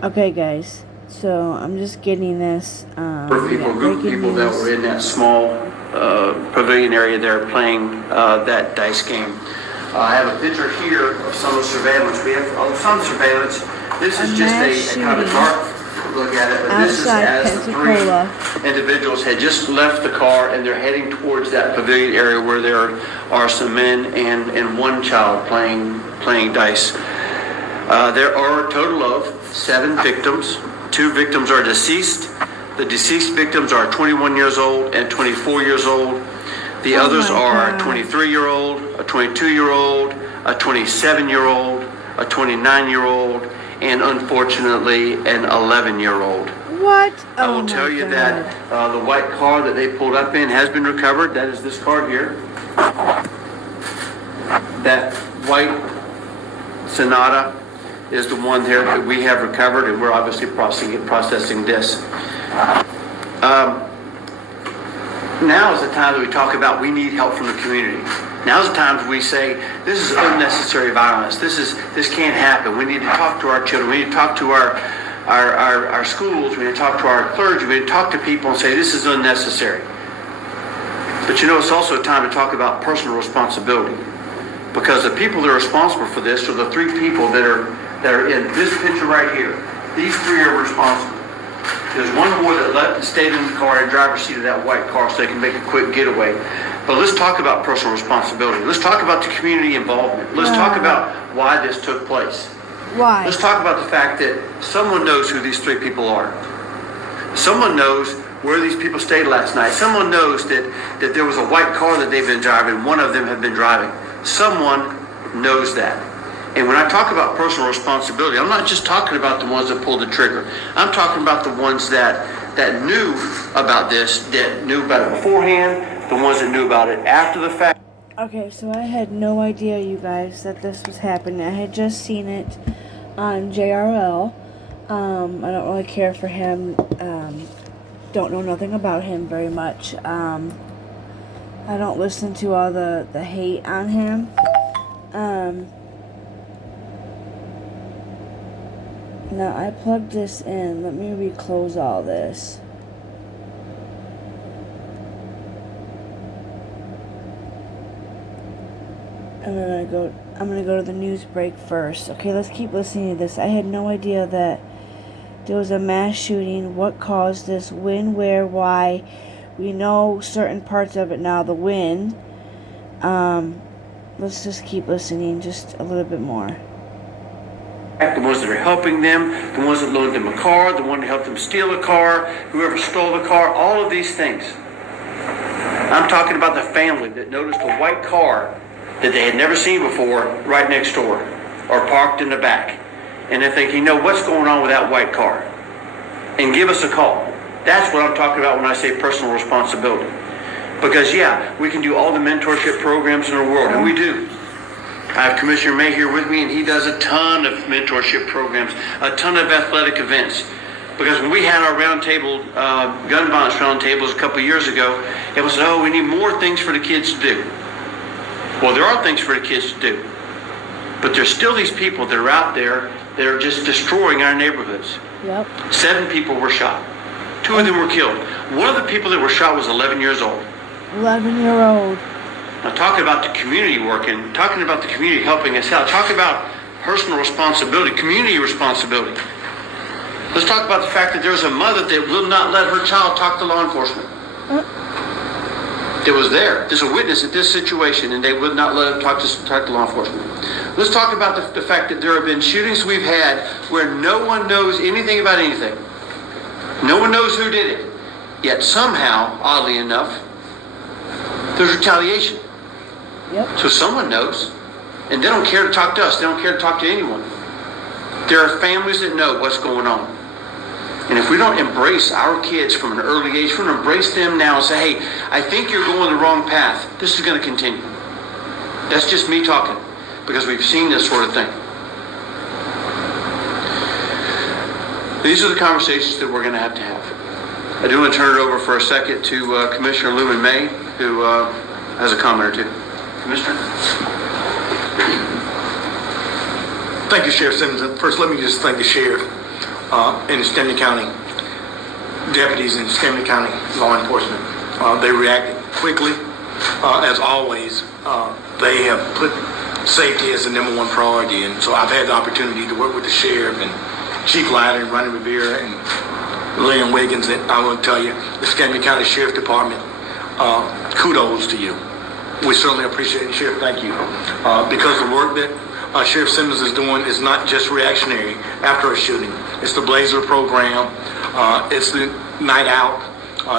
Okay, guys. So I'm just getting this. Group of people that were in that small pavilion area there playing that dice game. I have a picture here of some of the surveillance. We have some surveillance. This is just a kind of dark look at it, but this is as the three individuals had just left the car and they're heading towards that pavilion area where there are some men and one child playing dice. There are a total of 7 victims. 2 victims are deceased. The deceased victims are 21 years old and 24 years old. The others are a 23-year-old, a 22-year-old, a 27-year-old, a 29-year-old, and unfortunately an 11-year-old. What? I will tell you that the white car that they pulled up in has been recovered. That is this car here. That white Sonata is the one there that we have recovered, and we're obviously processing this. Now is the time that we talk about we need help from the community. Now is the time that we say this is unnecessary violence. This can't happen. We need to talk to our children. We need to talk to our schools. We need to talk to our clergy. We need to talk to people and say this is unnecessary. But you know, it's also a time to talk about personal responsibility, because the people that are responsible for this are the 3 people that are in this picture right here. These 3 are responsible. There's one more that left and stayed in the car in the driver's seat of that white car so they can make a quick getaway. But let's talk about personal responsibility. Let's talk about the community involvement. Let's talk about why this took place. Why? Let's talk about the fact that someone knows who these 3 people are. Someone knows where these people stayed last night. Someone knows that there was a white car that they've been driving. One of them had been driving. Someone knows that. And when I talk about personal responsibility, I'm not just talking about the ones that pulled the trigger. I'm talking about the ones that knew about this, that knew about it beforehand, the ones that knew about it after the fact. Okay, so I had no idea, you guys, that this was happening. I had just seen it on JRL. I don't really care for him. Don't know nothing about him very much. I don't listen to all the hate on him. Now I plugged this in. Let me reclose all this. I'm gonna go to the news break first. Okay, let's keep listening to this. I had no idea that there was a mass shooting. What caused this? When, where, why? We know certain parts of it now. The when. Let's just keep listening just a little bit more. The ones that are helping them, the ones that loaned them a car, the one that helped them steal a car, whoever stole the car, all of these things. I'm talking about the family that noticed a white car that they had never seen before right next door or parked in the back. And they're thinking, no, what's going on with that white car? And give us a call. That's what I'm talking about when I say personal responsibility. Because, yeah, we can do all the mentorship programs in the world, and we do. I have Commissioner May here with me, and he does a ton of mentorship programs, a ton of athletic events. Because when we had our roundtable, gun violence roundtables a couple of years ago, it was, oh, we need more things for the kids to do. Well, there are things for the kids to do. But there's still these people that are out there that are just destroying our neighborhoods. Yep. 7 people were shot. 2 of them were killed. One of the people that were shot was 11 years old. 11-year-old. Now, talking about the community working, talking about the community helping us out, talk about personal responsibility, community responsibility. Let's talk about the fact that there's a mother that will not let her child talk to law enforcement. That was there. There's a witness at this situation, and they would not let him talk to law enforcement. Let's talk about the fact that there have been shootings we've had where no one knows anything about anything. No one knows who did it. Yet somehow, oddly enough, there's retaliation. Yep. So someone knows, and they don't care to talk to us. They don't care to talk to anyone. There are families that know what's going on. And if we don't embrace our kids from an early age, if we don't embrace them now and say, hey, I think you're going the wrong path, this is going to continue. That's just me talking, because we've seen this sort of thing. These are the conversations that we're going to have. I do want to turn it over for a second to Commissioner Lumen May, who has a comment or two. Commissioner? Thank you, Sheriff Simmons. First, let me just thank the Sheriff. in Stanley County, deputies in Stanley County law enforcement. They reacted quickly. As always, they have put safety as the #1 priority, and so I've had the opportunity to work with the sheriff and Chief Leiter and Ronnie Rivera and Lynn Wiggins. And I want to tell you, the Stanley County Sheriff Department, kudos to you. We certainly appreciate it, Sheriff. Thank you. Because the work that Sheriff Simmons is doing is not just reactionary after a shooting. It's the Blazer program. It's the Night Out.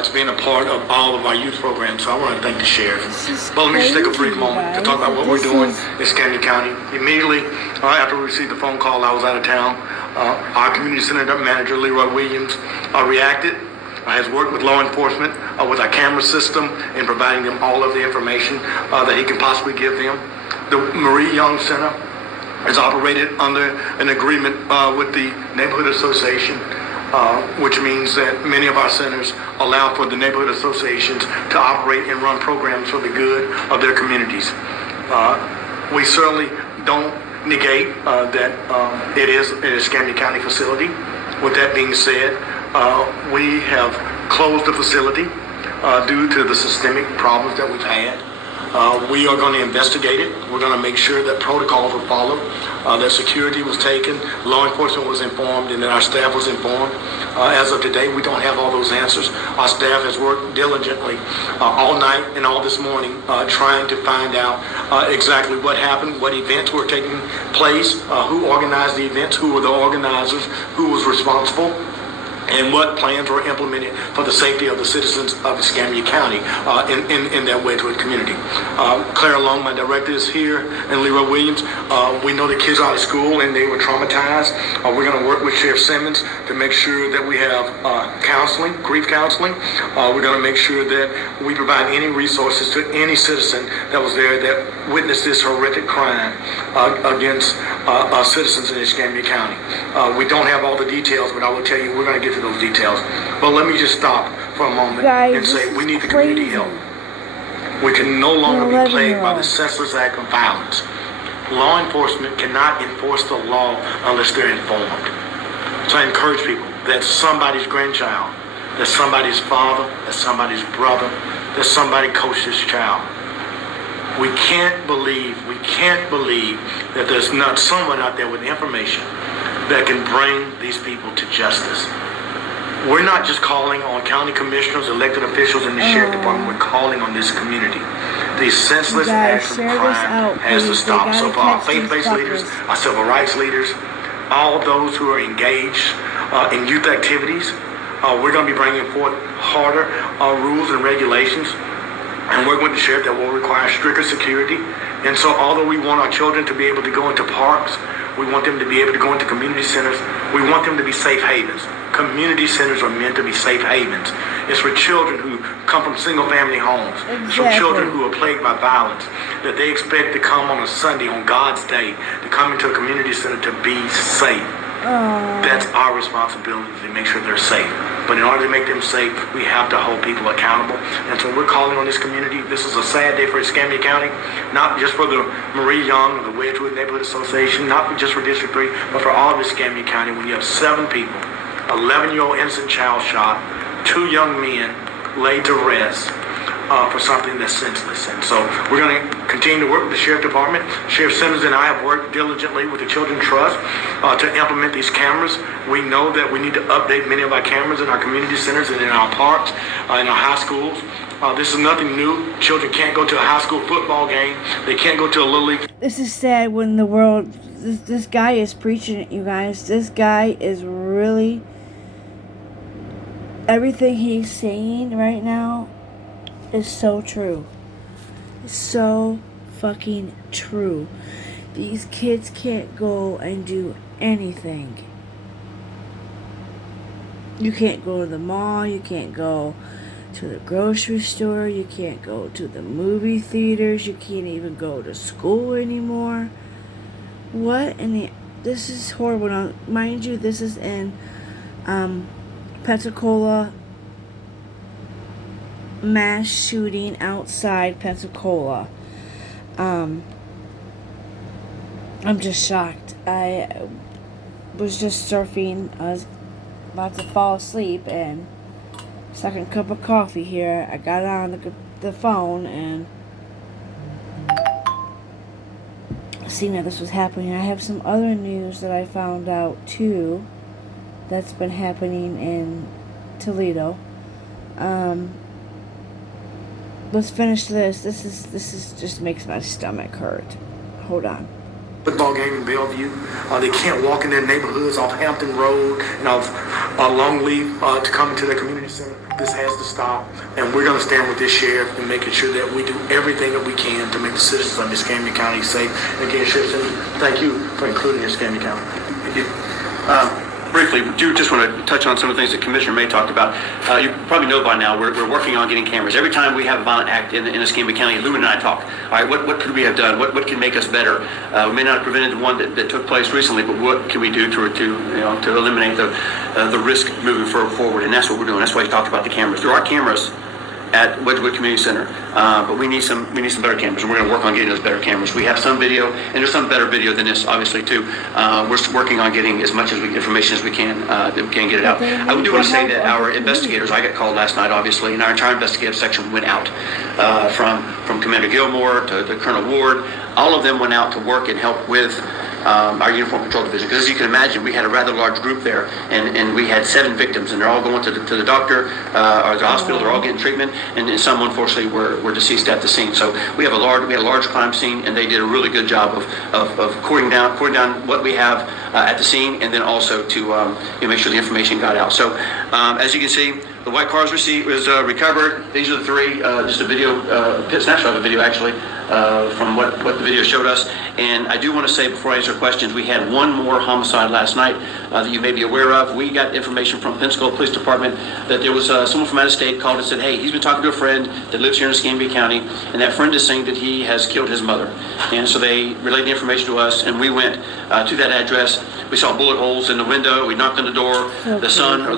It's been a part of all of our youth programs, so I want to thank the sheriff. But let me just take a brief moment to talk about what we're doing in Stanley County. Immediately after we received the phone call, I was out of town. Our community center manager, Leroy Williams, reacted. Has worked with law enforcement, with our camera system, in providing them all of the information that he can possibly give them. The Marie Young Center is operated under an agreement with the Neighborhood Association, which means that many of our centers allow for the neighborhood associations to operate and run programs for the good of their communities. We certainly don't negate that it is a Escambia County facility. With that being said, we have closed the facility due to the systemic problems that we've had. We are going to investigate it. We're going to make sure that protocols were followed, that security was taken, law enforcement was informed, and that our staff was informed. As of today, we don't have all those answers. Our staff has worked diligently all night and all this morning trying to find out exactly what happened, what events were taking place, who organized the events, who were the organizers, who was responsible, and what plans were implemented for the safety of the citizens of Escambia County in that Wedgewood community. Clara Long, my director, is here, and Leroy Williams. We know the kids are out of school and they were traumatized. We're going to work with Sheriff Simmons to make sure that we have counseling, grief counseling. We're going to make sure that we provide any resources to any citizen that was there that witnessed this horrific crime against citizens in Escambia County. We don't have all the details, but I will tell you we're going to get to those details. But let me just stop for a moment and say we need the community help. We can no longer be plagued by the senseless act of violence. Law enforcement cannot enforce the law unless they're informed. So I encourage people that somebody's grandchild, that somebody's father, that somebody's brother, that somebody coached this child. We can't believe that there's not someone out there with information that can bring these people to justice. We're not just calling on county commissioners, elected officials, and the sheriff department. We're calling on this community. These senseless acts of crime has to stop. So for our faith-based leaders, our civil rights leaders, all those who are engaged in youth activities, we're going to be bringing forth harder rules and regulations and working with the sheriff that will require stricter security. And so although we want our children to be able to go into parks, we want them to be able to go into community centers, we want them to be safe havens. Community centers are meant to be safe havens. It's for children who come from single-family homes. Exactly. It's for children who are plagued by violence, that they expect to come on a Sunday, on God's day, to come into a community center to be safe. That's our responsibility, to make sure they're safe. But in order to make them safe, we have to hold people accountable. And so we're calling on this community. This is a sad day for Escambia County, not just for the Marie Young or the Wedgewood Neighborhood Association, not just for District 3, but for all of Escambia County. When you have 7 people, 11-year-old innocent child shot, 2 young men laid to rest for something that's senseless. And so we're going to continue to work with the Sheriff Department. Sheriff Simmons and I have worked diligently with the Children's Trust to implement these cameras. We know that we need to update many of our cameras in our community centers and in our parks, in our high schools. This is nothing new. Children can't go to a high school football game. They can't go to a Little League. This is sad when the world... This guy is preaching it, you guys. This guy is really... Everything he's saying right now is so true. It's so fucking true. These kids can't go and do anything. You can't go to the mall. You can't go to the grocery store. You can't go to the movie theaters. You can't even go to school anymore. What in the... This is horrible. Now, mind you, this is in Pensacola. Mass shooting outside Pensacola. I'm just shocked. I was just surfing about to fall asleep, and second cup of coffee here. I got on the phone and seen that this was happening. I have some other news that I found out too that's been happening in Toledo. Let's finish this. This is just makes my stomach hurt. Hold on. Football game in Bellevue. They can't walk in their neighborhoods off Hampton Road and off Longleaf to come into their community center. This has to stop, and we're going to stand with this sheriff and making sure that we do everything that we can to make the citizens of Escambia County safe. And again, Sheriff, thank you for including Escambia County. Thank you. Briefly, do just want to touch on some of the things that Commissioner May talked about. You probably know by now, we're working on getting cameras. Every time we have a violent act in Escambia County, Lou and I talk. All right, what could we have done? What can make us better? We may not have prevented the one that took place recently, but what can we do to eliminate the risk moving forward? And that's what we're doing. That's why he talked about the cameras. There are cameras at Wedgwood Community Center, but we need some better cameras, and we're going to work on getting those better cameras. We have some video, and there's some better video than this, obviously, too. We're working on getting as much information as we can that we can get it out. I do want to say that our investigators, I got called last night, obviously, and our entire investigative section went out from Commander Gilmore to Colonel Ward. All of them went out to work and help with our Uniform Patrol Division, because as you can imagine, we had a rather large group there, and we had 7 victims, and they're all going to the doctor or the hospital. They're all getting treatment, and some unfortunately were deceased at the scene. So we had a large crime scene, and they did a really good job of cording down what we have at the scene, and then also to make sure the information got out. So as you can see, the white cars was recovered. These are the 3. Just a video, snapshot of a video actually, from what the video showed us. And I do want to say before I answer questions, we had one more homicide last night that you may be aware of. We got information from Pensacola Police Department that there was someone from out of state called and said, hey, he's been talking to a friend that lives here in Escambia County, and that friend is saying that he has killed his mother. And so they relayed the information to us, and we went to that address. We saw bullet holes in the window. We knocked on the door. The son, or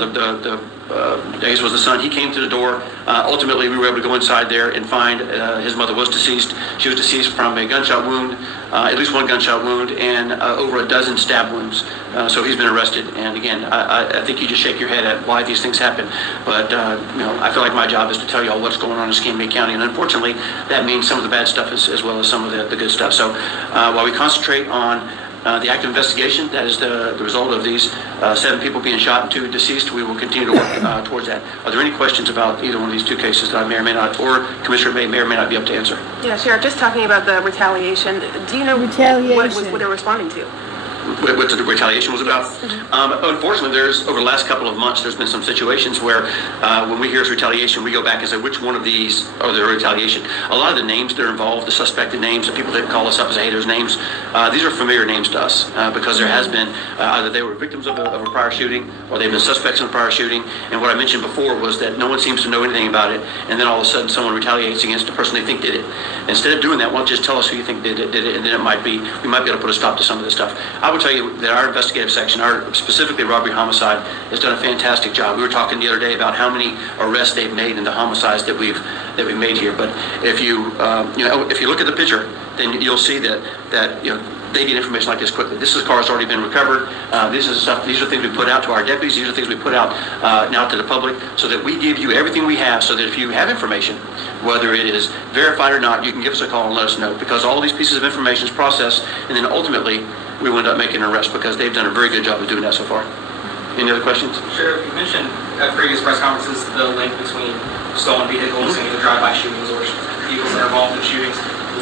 I guess it was the son, he came to the door. Ultimately, we were able to go inside there and find his mother was deceased. She was deceased from a gunshot wound, at least one gunshot wound, and over a dozen stab wounds. So he's been arrested. And again, I think you just shake your head at why these things happen. But I feel like my job is to tell you all what's going on in Escambia County. And unfortunately, that means some of the bad stuff as well as some of the good stuff. So while we concentrate on the active investigation, that is the result of these 7 people being shot and 2 deceased, we will continue to work towards that. Are there any questions about either one of these 2 cases that I may or may not, or Commissioner may or may not be able to answer? Yeah, Sheriff, just talking about the retaliation, do you know what they're responding to? What the retaliation was about. Unfortunately, over the last couple of months, there's been some situations where when we hear it's retaliation, we go back and say, which one of these are the retaliation? A lot of the names that are involved, the suspected names, the people that call us up as haters names, these are familiar names to us because there has been either they were victims of a prior shooting or they've been suspects in a prior shooting. And what I mentioned before was that no one seems to know anything about it, and then all of a sudden someone retaliates against the person they think did it. Instead of doing that, why don't you just tell us who you think did it, and then we might be able to put a stop to some of this stuff. I would tell you that our investigative section, specifically robbery homicide, has done a fantastic job. We were talking the other day about how many arrests they've made in the homicides that we've made here. But if you look at the picture, then you'll see that they get information like this quickly. This car has already been recovered. These are things we put out to our deputies. These are things we put out now to the public, so that we give you everything we have, so that if you have information, whether it is verified or not, you can give us a call and let us know, because all these pieces of information is processed, and then ultimately we will end up making an arrest, because they've done a very good job of doing that so far. Any other questions? Sheriff, you mentioned at previous press conferences the link between stolen vehicles and either drive-by shootings or vehicles that are involved in shootings.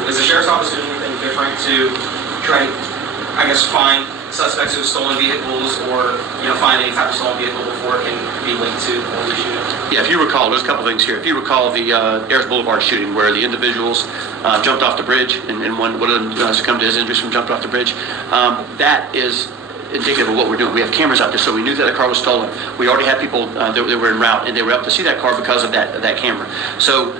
Is the Sheriff's Office doing anything different to try to, find suspects who have stolen vehicles, or find any type of stolen vehicle before it can be linked to one of the shootings? Yeah, if you recall, there's a couple things here. If you recall the Ayers Boulevard shooting, where the individuals jumped off the bridge, and one of them succumbed to his injuries from jumping off the bridge, that is indicative of what we're doing. We have cameras out there, so we knew that the car was stolen. We already had people that were en route, and they were up to see that car because of that camera. So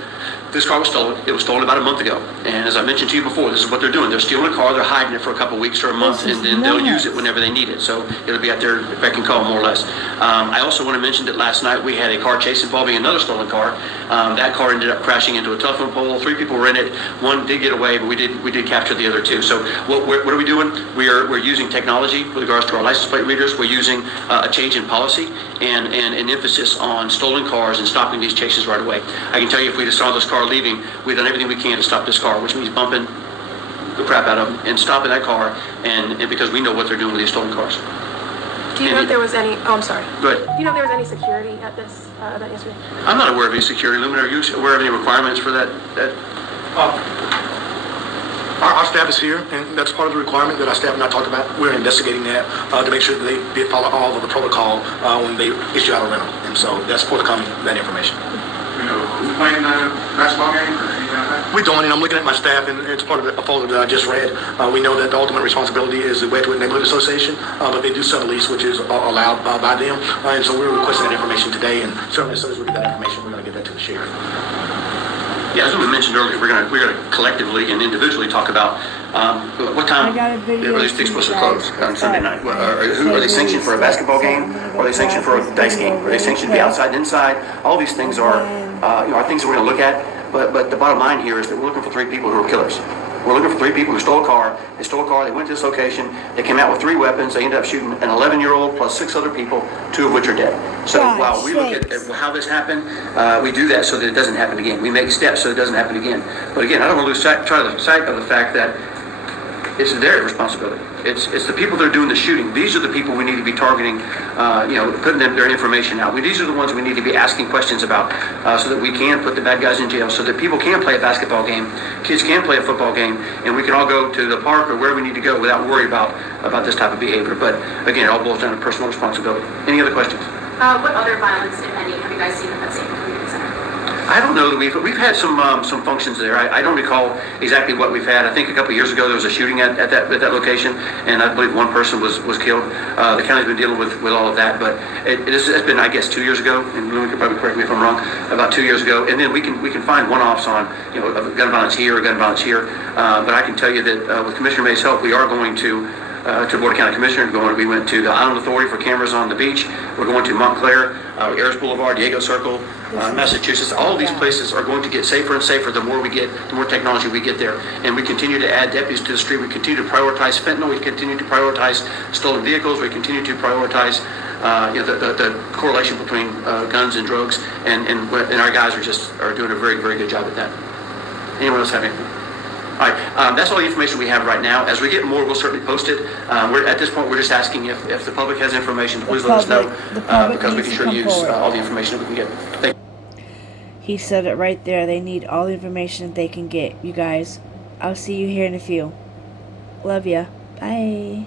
this car was stolen. It was stolen about a month ago. And as I mentioned to you before, this is what they're doing. They're stealing a car, they're hiding it for a couple weeks or a month, This is and then they'll use it nuts. whenever they need it. So it'll be at their beck and call, more or less. I also want to mention that last night we had a car chase involving another stolen car. That car ended up crashing into a telephone pole. 3 people were in it. 1 did get away, but we did capture the other 2. So what are we doing? We're using technology with regards to our license plate readers. We're using a change in policy and an emphasis on stolen cars and stopping these chases right away. I can tell you, if we just saw this car leaving, we've done everything we can to stop this car, which means bumping the crap out of them and stopping that car, and because we know what they're doing with these stolen cars. Do you know if there was any, oh, I'm sorry. Go ahead. Do you know if there was any security at this event yesterday? I'm not aware of any security limit. Are you aware of any requirements for that? Our staff is here, and that's part of the requirement that our staff and I talked about. We're investigating that to make sure that they did follow all of the protocol when they issue out a rental. And so that's forthcoming, that information. You know, who's playing the basketball game or anything like that? We don't, and I'm looking at my staff, and it's part of a folder that I just read. We know that the ultimate responsibility is the Wedgewood Neighborhood Association, but they do sublease, which is allowed by them. And so we're requesting that information today, and certainly as soon as we get that information, we're going to get that to the sheriff. Yeah, as we mentioned earlier, we're gonna collectively and individually talk about what time I got a video are these things supposed to close on Sunday night? that Are they sanctioned for a basketball game? Or are they sanctioned for a dice game? Are they sanctioned to be outside and inside? All these things are are things that we're gonna look at. But the bottom line here is that we're looking for 3 people who are killers. We're looking for 3 people who stole a car. They stole a car. They went to this location. They came out with 3 weapons. They ended up shooting an 11-year-old plus 6 other people, 2 of which are dead. So God while we look at sakes. how this happened, we do that so that it doesn't happen again. We make steps so it doesn't happen again. But again, I don't want to lose sight of the fact that it's their responsibility. It's the people that are doing the shooting. These are the people we need to be targeting, putting their information out. These are the ones we need to be asking questions about so that we can put the bad guys in jail, so that people can play a basketball game, kids can play a football game, and we can all go to the park or where we need to go without worry about this type of behavior. But again, it all boils down to personal responsibility. Any other questions? What other violence, if any, have you guys seen at that same community center? I don't know that we've had some functions there. I don't recall exactly what we've had. I think a couple of years ago there was a shooting at that location, and I believe 1 person was killed. The county's been dealing with all of that, but it's been, I guess, 2 years ago, and Louis could probably correct me if I'm wrong, about 2 years ago. And then we can find one-offs on of gun violence here or gun violence here. But I can tell you that with Commissioner May's help, we are going to Board of County Commissioners. We went to the Island Authority for cameras on the beach. We're going to Montclair, Ayers Boulevard, Diego Circle, Massachusetts. All of these places are going to get safer and safer the more technology we get there. And we continue to add deputies to the street. We continue to prioritize fentanyl. We continue to prioritize stolen vehicles. We continue to prioritize the correlation between guns and drugs. And our guys are doing a very, very good job at that. Anyone else have anything? All right, that's all the information we have right now. As we get more, we'll certainly post it. At this point, we're just asking if the public has information, please let us know, because we can sure use all the information that we can get. Thank you. He said it right there. They need all the information that they can get. You guys, I'll see you here in a few. Love ya. Bye.